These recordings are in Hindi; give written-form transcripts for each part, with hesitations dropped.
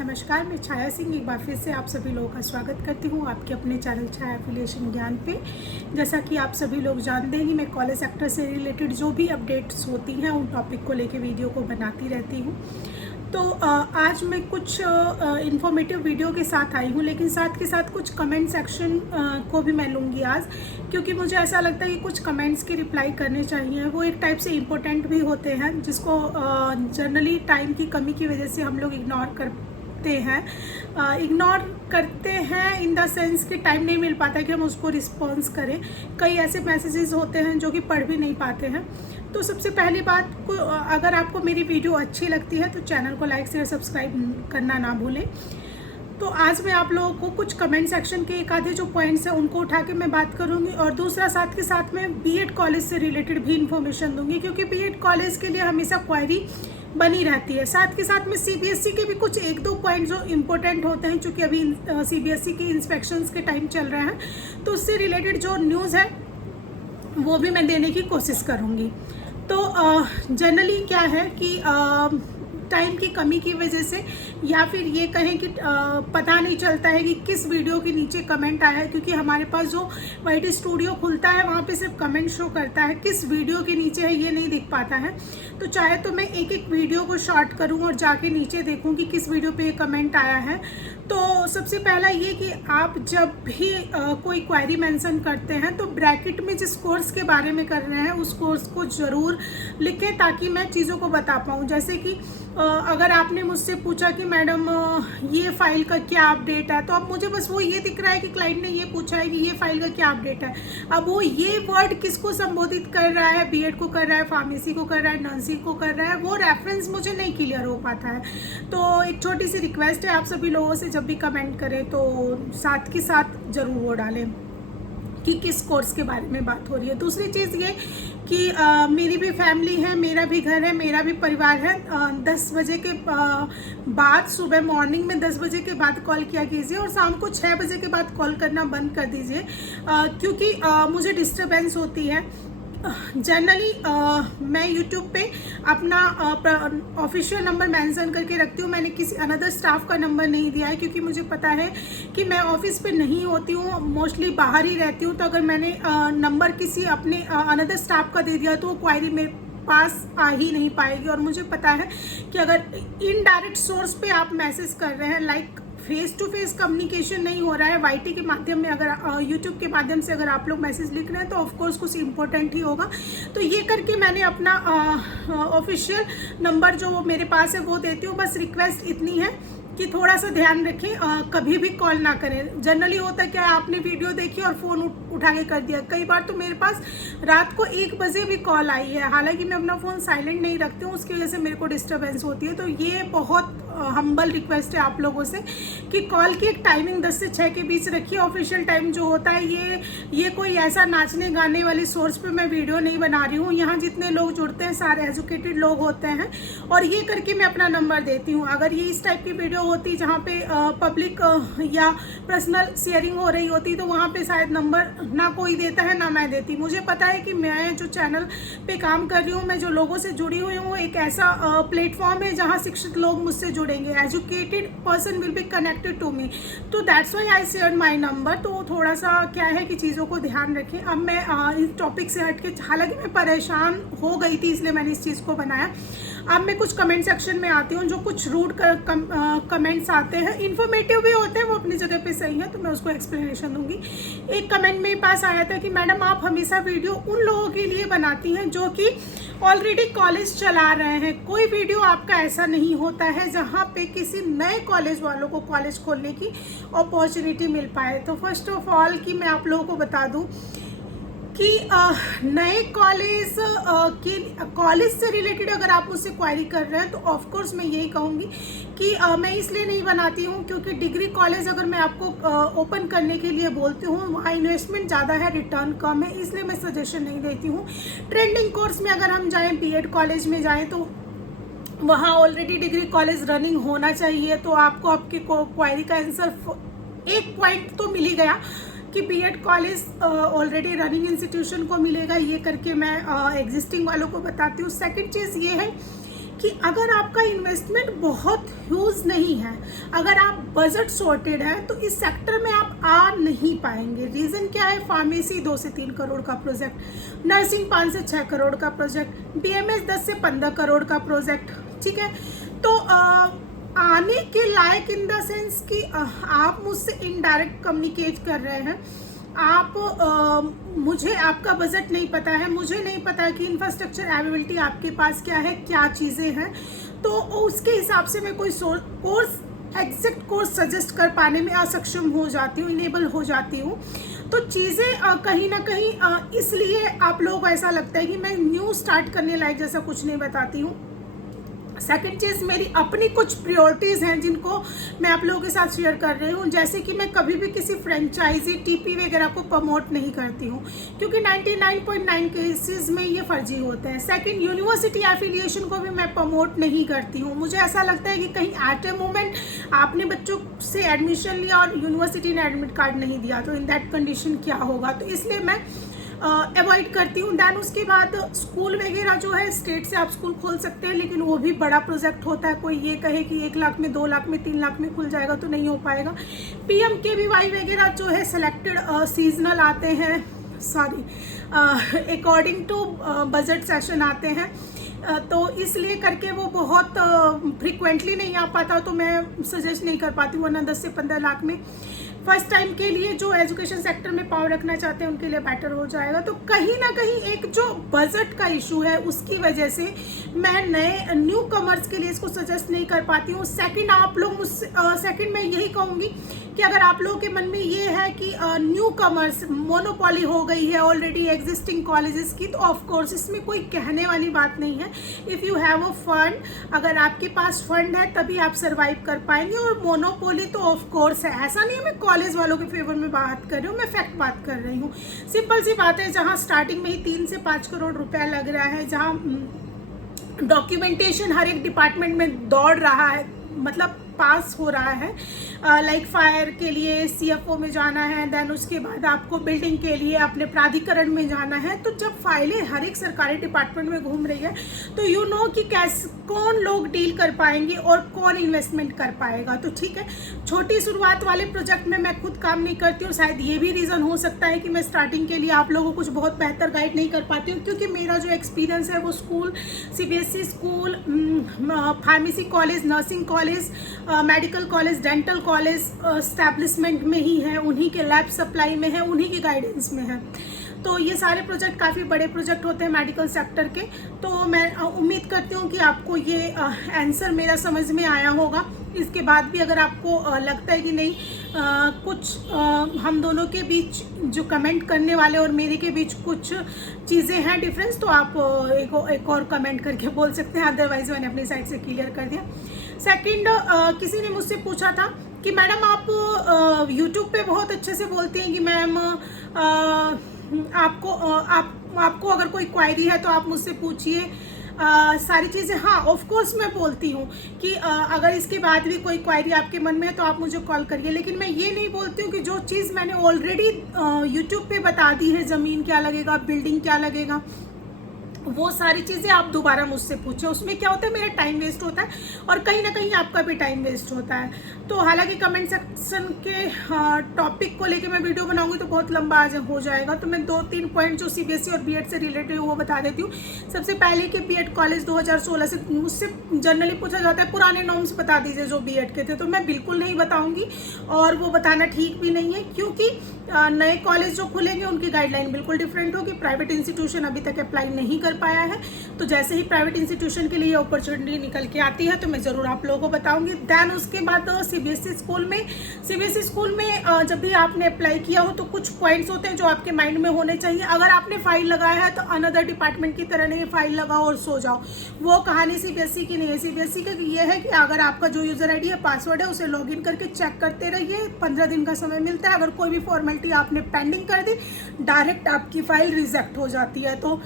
नमस्कार, मैं छाया सिंह एक बार फिर से आप सभी लोगों का स्वागत करती हूँ आपके अपने चैनल छाया एफिलिएशन ज्ञान पे। जैसा कि आप सभी लोग जानते हैं कि मैं कॉलेज सेक्टर से रिलेटेड जो भी अपडेट्स होती हैं उन टॉपिक को लेके वीडियो को बनाती रहती हूँ। तो आज मैं कुछ इन्फॉर्मेटिव वीडियो के साथ आई हूँ, लेकिन साथ के साथ कुछ कमेंट सेक्शन को भी मैं लूँगी आज, क्योंकि मुझे ऐसा लगता है कि कुछ कमेंट्स की रिप्लाई करने चाहिए। वो एक टाइप से इम्पोर्टेंट भी होते हैं, जिसको जनरली टाइम की कमी की वजह से हम लोग इग्नोर करते हैं इन द सेंस कि टाइम नहीं मिल पाता कि हम उसको रिस्पॉन्स करें। कई ऐसे मैसेजेस होते हैं जो कि पढ़ भी नहीं पाते हैं। तो सबसे पहली बात को, अगर आपको मेरी वीडियो अच्छी लगती है तो चैनल को लाइक शेयर सब्सक्राइब करना ना भूलें। तो आज मैं आप लोगों को कुछ कमेंट सेक्शन के एक आधे जो पॉइंट्स हैं उनको उठा के मैं बात करूंगी, और दूसरा साथ के साथ मैं बीएड कॉलेज से रिलेटेड भी इंफॉर्मेशन दूंगी, क्योंकि बीएड कॉलेज के लिए हमेशा क्वायरी बनी रहती है। साथ के साथ में सीबीएसई के भी कुछ एक दो पॉइंट जो इम्पोर्टेंट होते हैं, चूँकि अभी सीबीएसई के इंस्पेक्शंस के टाइम चल रहे हैं, तो उससे रिलेटेड जो न्यूज़ है वो भी मैं देने की कोशिश करूँगी। तो जनरली क्या है कि टाइम की कमी की वजह से, या फिर ये कहें कि पता नहीं चलता है कि किस वीडियो के नीचे कमेंट आया है, क्योंकि हमारे पास जो वाइट स्टूडियो खुलता है वहाँ पे सिर्फ कमेंट शो करता है, किस वीडियो के नीचे है ये नहीं दिख पाता है। तो चाहे तो मैं एक एक वीडियो को शॉर्ट करूँ और जाके नीचे देखूँ कि किस वीडियो पे कमेंट आया है। तो सबसे पहला ये कि आप जब भी कोई क्वेरी मेंशन करते हैं तो ब्रैकेट में जिस कोर्स के बारे में कर रहे हैं उस कोर्स को ज़रूर लिखें, ताकि मैं चीज़ों को बता पाऊँ। जैसे कि अगर आपने मुझसे पूछा कि मैडम ये फाइल का क्या अपडेट है, तो अब मुझे बस वो ये दिख रहा है कि क्लाइंट ने ये पूछा है कि ये फाइल का क्या अपडेट है। अब वो ये वर्ड किसको संबोधित कर रहा है, बीएड को कर रहा है, फार्मेसी को कर रहा है, नर्सिंग को कर रहा है, वो रेफरेंस मुझे नहीं क्लियर हो पाता है। तो एक छोटी सी रिक्वेस्ट है आप सभी लोगों से, जब भी कमेंट करें तो साथ के साथ ज़रूर वो डालें कि किस कोर्स के बारे में बात हो रही है। दूसरी चीज़ ये कि मेरी भी फैमिली है, मेरा भी घर है, मेरा भी परिवार है। 10 बजे के बाद, सुबह मॉर्निंग में 10 बजे के बाद कॉल किया कीजिए, और शाम को 6 बजे के बाद कॉल करना बंद कर दीजिए, क्योंकि मुझे डिस्टर्बेंस होती है। जनरली मैं यूट्यूब पे अपना ऑफिशियल नंबर मेंशन करके रखती हूँ। मैंने किसी अनदर स्टाफ का नंबर नहीं दिया है, क्योंकि मुझे पता है कि मैं ऑफिस पे नहीं होती हूँ, मोस्टली बाहर ही रहती हूँ। तो अगर मैंने नंबर किसी अपने अनदर स्टाफ का दे दिया तो वो क्वायरी मेरे पास आ ही नहीं पाएगी। और मुझे पता है कि अगर इनडायरेक्ट सोर्स पे आप मैसेज कर रहे हैं, like face to face communication नहीं हो रहा है, वाईटी के माध्यम में, अगर यूट्यूब के माध्यम से अगर आप लोग मैसेज लिख रहे हैं तो ऑफकोर्स कुछ इम्पोर्टेंट ही होगा। तो ये करके मैंने अपना ऑफिशियल नंबर जो मेरे पास है वो देती हूँ। बस रिक्वेस्ट इतनी है कि थोड़ा सा ध्यान रखें, कभी भी कॉल ना करें। जनरली होता क्या है, आपने वीडियो देखी और फ़ोन उठा के कर दिया। कई बार तो मेरे पास रात को 1 बजे भी कॉल आई है, हालांकि मैं अपना फ़ोन साइलेंट नहीं रखती हूँ, उसकी वजह से मेरे को डिस्टर्बेंस होती है। तो ये बहुत हम्बल रिक्वेस्ट है आप लोगों से कि कॉल की एक टाइमिंग 10 से 6 के बीच रखिए। ऑफिशियल टाइम जो होता है, ये कोई ऐसा नाचने गाने वाली सोर्स पे मैं वीडियो नहीं बना रही हूँ। यहाँ जितने लोग जुड़ते हैं सारे एजुकेटेड लोग होते हैं, और ये करके मैं अपना नंबर देती हूँ। अगर ये इस टाइप की वीडियो होती जहाँ पे पब्लिक या पर्सनल शेयरिंग हो रही होती, तो वहाँ पे शायद नंबर ना कोई देता है ना मैं देती। मुझे पता है कि मैं जो चैनल पे काम कर रही हूँ, मैं जो लोगों से जुड़ी हुई हूँ, एक ऐसा प्लेटफॉर्म है जहाँ शिक्षित लोग मुझसे जुड़ेंगे, educated person will be connected to me. तो that's why I share my number. तो थोड़ा सा क्या है कि चीज़ों को ध्यान रखें। अब मैं इस टॉपिक से हट के, हालांकि मैं परेशान हो गई थी इसलिए मैंने इस चीज़ को बनाया। अब मैं कुछ कमेंट सेक्शन में आती हूँ। जो कुछ रूड कमेंट्स आते हैं, इन्फॉर्मेटिव भी होते हैं, वो अपनी जगह पे सही है, तो मैं उसको एक्सप्लेनेशन दूंगी। एक कमेंट मेरे पास आया था कि मैडम आप हमेशा वीडियो उन लोगों के लिए बनाती हैं जो कि ऑलरेडी कॉलेज चला रहे हैं। कोई वीडियो आपका ऐसा नहीं होता है जहाँ पे किसी नए कॉलेज वालों को कॉलेज खोलने की अपॉर्चुनिटी मिल पाए। तो फर्स्ट ऑफ ऑल कि मैं आप लोगों को बता दूँ कि नए कॉलेज से रिलेटेड अगर आप मुझसे क्वायरी कर रहे हैं तो ऑफकोर्स मैं यही कहूँगी कि मैं इसलिए नहीं बनाती हूँ क्योंकि डिग्री कॉलेज अगर मैं आपको ओपन करने के लिए बोलती हूँ, वहाँ इन्वेस्टमेंट ज़्यादा है, रिटर्न कम है, इसलिए मैं सजेशन नहीं देती हूँ। ट्रेंडिंग कोर्स में अगर हम जाएँ, बीएड कॉलेज में जाएँ, तो वहाँ ऑलरेडी डिग्री कॉलेज रनिंग होना चाहिए। तो आपको आपकी क्वायरी का आंसर एक पॉइंट तो मिल ही गया कि B Ed college already running institution को मिलेगा। ये करके मैं एग्जिस्टिंग वालों को बताती हूँ। सेकंड चीज़ ये है कि अगर आपका इन्वेस्टमेंट बहुत ह्यूज नहीं है, अगर आप बजट सॉर्टेड है, तो इस सेक्टर में आप आ नहीं पाएंगे। रीज़न क्या है? फार्मेसी 2 से 3 करोड़ का प्रोजेक्ट, नर्सिंग 5 से 6 करोड़ का प्रोजेक्ट, बीएमएस 10 से 15 करोड़ का प्रोजेक्ट, ठीक है। तो आने के लायक इन द सेंस कि आप मुझसे इनडायरेक्ट कम्युनिकेट कर रहे हैं। आप मुझे आपका बजट नहीं पता है, मुझे नहीं पता कि इंफ्रास्ट्रक्चर अवेलेबिलिटी आपके पास क्या है, क्या चीज़ें हैं, तो उसके हिसाब से मैं कोई कोर्स एग्जैक्ट कोर्स सजेस्ट कर पाने में असक्षम हो जाती हूँ, इनेबल हो जाती हूँ। तो चीज़ें कहीं ना कहीं इसलिए आप लोगों को ऐसा लगता है कि मैं न्यू स्टार्ट करने लायक जैसा कुछ नहीं बताती हूँ। सेकेंड चीज़, मेरी अपनी कुछ प्रायोरिटीज़ हैं जिनको मैं आप लोगों के साथ शेयर कर रही हूँ। जैसे कि मैं कभी भी किसी फ्रेंचाइजी टीपी वगैरह को प्रमोट नहीं करती हूँ, क्योंकि 99.9 केसेस में ये फर्जी होते हैं। सेकंड, यूनिवर्सिटी एफिलिएशन को भी मैं प्रमोट नहीं करती हूँ। मुझे ऐसा लगता है कि कहीं एट ए मोमेंट आपने बच्चों से एडमिशन लिया और यूनिवर्सिटी ने एडमिट कार्ड नहीं दिया, तो इन दैट कंडीशन क्या होगा, तो इसलिए मैं अवॉइड करती हूँ। दैन उसके बाद स्कूल वगैरह जो है, स्टेट से आप स्कूल खोल सकते हैं, लेकिन वो भी बड़ा प्रोजेक्ट होता है। कोई ये कहे कि 1 लाख में, 2 लाख में, 3 लाख में खुल जाएगा, तो नहीं हो पाएगा। PMKVY वगैरह जो है सिलेक्टेड सीजनल आते हैं, sorry according to budget session आते हैं, तो इसलिए करके वो बहुत फ्रिक्वेंटली नहीं आ पाता, तो मैं सजेस्ट नहीं कर पाती, वरना 10 से 15 लाख में फर्स्ट टाइम के लिए जो एजुकेशन सेक्टर में पावर रखना चाहते हैं उनके लिए बेटर हो जाएगा। तो कहीं ना कहीं एक जो बजट का इशू है उसकी वजह से मैं नए न्यू कमर्स के लिए इसको सजेस्ट नहीं कर पाती हूँ। सेकंड, आप लोग मुझसे सेकंड मैं यही कहूँगी कि अगर आप लोगों के मन में ये है कि न्यू कमर्स मोनोपोली हो गई है ऑलरेडी एग्जिस्टिंग कॉलेजेस की, तो ऑफ कोर्स इसमें कोई कहने वाली बात नहीं है। If you have a fund, अगर आपके पास फंड है तभी आप सर्वाइव कर पाएंगे। और मोनोपोली तो ऑफ कोर्स है, ऐसा नहीं है मैं कॉलेज वालों के फेवर में बात कर रही हूँ, मैं फैक्ट बात कर रही हूँ। सिंपल सी बात है, जहाँ स्टार्टिंग में ही 3 से 5 करोड़ रुपया लग रहा है, जहाँ डॉक्यूमेंटेशन हर एक डिपार्टमेंट में दौड़ रहा है, मतलब पास हो रहा है, लाइक फायर के लिए CFO में जाना है, देन उसके बाद आपको बिल्डिंग के लिए अपने प्राधिकरण में जाना है। तो जब फाइलें हर एक सरकारी डिपार्टमेंट में घूम रही है, तो यू नो कि कैसे कौन लोग डील कर पाएंगे और कौन इन्वेस्टमेंट कर पाएगा। तो ठीक है, छोटी शुरुआत वाले प्रोजेक्ट में मैं खुद काम नहीं करती हूँ। शायद ये भी रीज़न हो सकता है कि मैं स्टार्टिंग के लिए आप लोगों को कुछ बहुत बेहतर गाइड नहीं कर पाती हूँ, क्योंकि मेरा जो एक्सपीरियंस है वो school, CBSE school, pharmacy college, nursing college, medical college, dental college establishment में ही है, उन्हीं के लैब सप्लाई में है, उन्हीं की गाइडेंस में है। तो ये सारे प्रोजेक्ट काफ़ी बड़े प्रोजेक्ट होते हैं मेडिकल सेक्टर के। तो मैं उम्मीद करती हूँ कि आपको ये आंसर मेरा समझ में आया होगा। इसके बाद भी अगर आपको लगता है कि नहीं कुछ हम दोनों के बीच जो कमेंट करने वाले और मेरे के बीच कुछ चीज़ें हैं डिफरेंस, तो आप एक और कमेंट करके बोल सकते हैं, अदरवाइज मैंने अपनी साइड से क्लियर कर दिया। सेकंड, किसी ने मुझसे पूछा था कि मैडम आप यूट्यूब पे बहुत अच्छे से बोलती हैं कि मैम आपको अगर कोई क्वायरी है तो आप मुझसे पूछिए सारी चीज़ें। हाँ, ऑफ कोर्स मैं बोलती हूँ कि अगर इसके बाद भी कोई क्वायरी आपके मन में है तो आप मुझे कॉल करिए, लेकिन मैं ये नहीं बोलती हूँ कि जो चीज़ मैंने ऑलरेडी यूट्यूब पे बता दी है, ज़मीन क्या लगेगा, बिल्डिंग क्या लगेगा, वो सारी चीज़ें आप दोबारा मुझसे पूछें। उसमें क्या होता है, मेरा टाइम वेस्ट होता है और कहीं ना कहीं आपका भी टाइम वेस्ट होता है। तो हालांकि कमेंट सेक्शन के टॉपिक को लेके मैं वीडियो बनाऊंगी तो बहुत लंबा हो जाएगा, तो मैं 2-3 पॉइंट जो CBSE और B.Ed से रिलेटेड वो बता देती हूँ। सबसे पहले कि B.Ed कॉलेज 2016 से मुझसे जनरली पूछा जाता है पुराने नॉर्म्स बता दीजिए जो B.Ed के थे, तो मैं बिल्कुल नहीं बताऊँगी और वो बताना ठीक भी नहीं है, क्योंकि नए कॉलेज जो खुलेंगे उनकी गाइडलाइन बिल्कुल डिफरेंट होगी। प्राइवेट इंस्टीट्यूशन अभी तक अप्लाई नहीं कर पाया है, तो जैसे ही प्राइवेट इंस्टीट्यूशन के लिए अपॉर्चुनिटी निकल के आती है तो मैं ज़रूर आप लोगों को बताऊंगी। दैन उसके बाद CBSE स्कूल में जब भी आपने अप्लाई किया हो तो कुछ पॉइंट्स होते हैं जो आपके माइंड में होने चाहिए। अगर आपने फाइल लगाया है तो अनदर डिपार्टमेंट की तरह नहीं फाइल लगाओ और सो जाओ, वो कहानी CBSE की नहीं है। CBSE का ये है कि अगर आपका जो यूज़र ID है, पासवर्ड है, उसे लॉगिन करके चेक करते रहिए। 15 दिन का समय मिलता है। अगर कोई भी फॉर्मेलिटी आपने पेंडिंग कर दी, डायरेक्ट आपकी फाइल रिजेक्ट हो जाती है। तो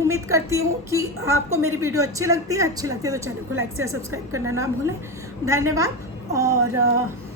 उम्मीद करती हूँ कि आपको मेरी वीडियो अच्छी लगती है तो चैनल को लाइक से सब्सक्राइब करना ना भूलें। धन्यवाद और